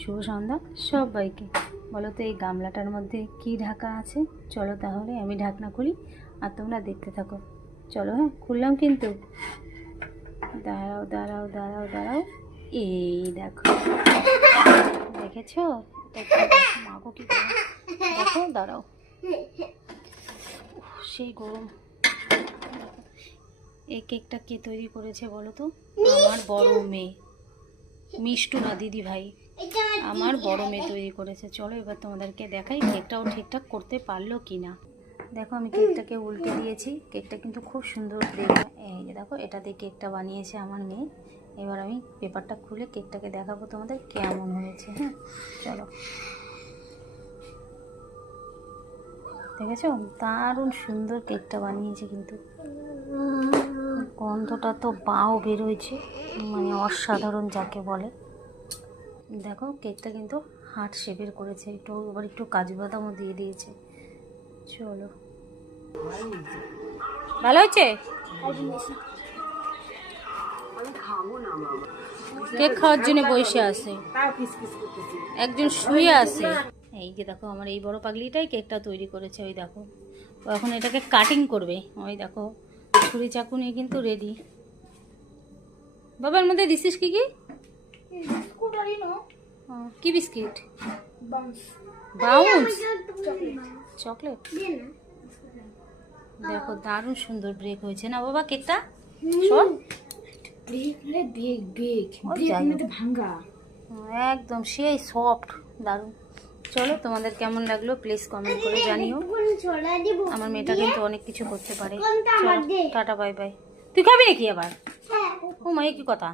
শুভ সন্ধ্যা সবাইকে। বলো তো এই গামলাটার মধ্যে কি ঢাকা আছে? চলো তাহলে আমি ঢাকনা খুলি আর তোমরা দেখতে থাকো। চলো, হ্যাঁ খুললাম কিন্তু। দাঁড়াও দাঁড়াও দাঁড়াও দাঁড়াও, এই দেখো, দেখেছো? মাগো কি গরম, দেখো, দাঁড়াও, সেই গরম। এই কেকটা কে তৈরি করেছে বলো তো? আমার বড় মেয়ে, মিষ্টু না দিদি ভাই, আমার বড় মেয়ে তৈরি করেছে। চলো এবার তোমাদেরকে দেখাই কেকটাও ঠিকঠাক করতে পারলো কি না। দেখো আমি কেকটাকে উল্টে দিয়েছি, কেকটা কিন্তু খুব সুন্দর দেখে। এই যে দেখো, এটা দিয়ে কেকটা বানিয়েছে আমার মেয়ে। এবার আমি পেপারটা খুলে কেকটাকে দেখাবো তোমাদের কেমন হয়েছে। হ্যাঁ চলো, দেখেছো দারুণ সুন্দর কেকটা বানিয়েছে, কিন্তু গন্ধটা তো বাও বেরোয়েছে, মানে অসাধারণ যাকে বলে। দেখো কেকটা কিন্তু হার্ট শেপের করেছে, একটু আবার একটু কাজু বাদামও দিয়ে দিয়েছে। চলো, ভালো হয়েছে। কেক খাওয়ার জন্য বসে আছে, একজন শুয়ে আছে। এই যে দেখো আমার এই বড় পাগলিটাই কেকটা তৈরি করেছে। ওই দেখো, ও এখন এটাকে কাটিং করবে। ওই দেখো ছুরি চাকু নিয়ে কিন্তু রেডি। বাবার মধ্যে দিছিস কি কি? কি বিস্কিট? Bounce chocolate. দেখো দারুণ সুন্দর ব্রেক হয়েছে না বাবা কেকটা? একদম সেই সফট, দারুণ। চলো তোমাদের কেমন লাগলো প্লিজ কমেন্ট করে জানিও। আমার মেয়েটা কিন্তু অনেক কিছু করতে পারে। Tata bye bye. তুই খাবি নাকি আবার? ও মা, কি কথা?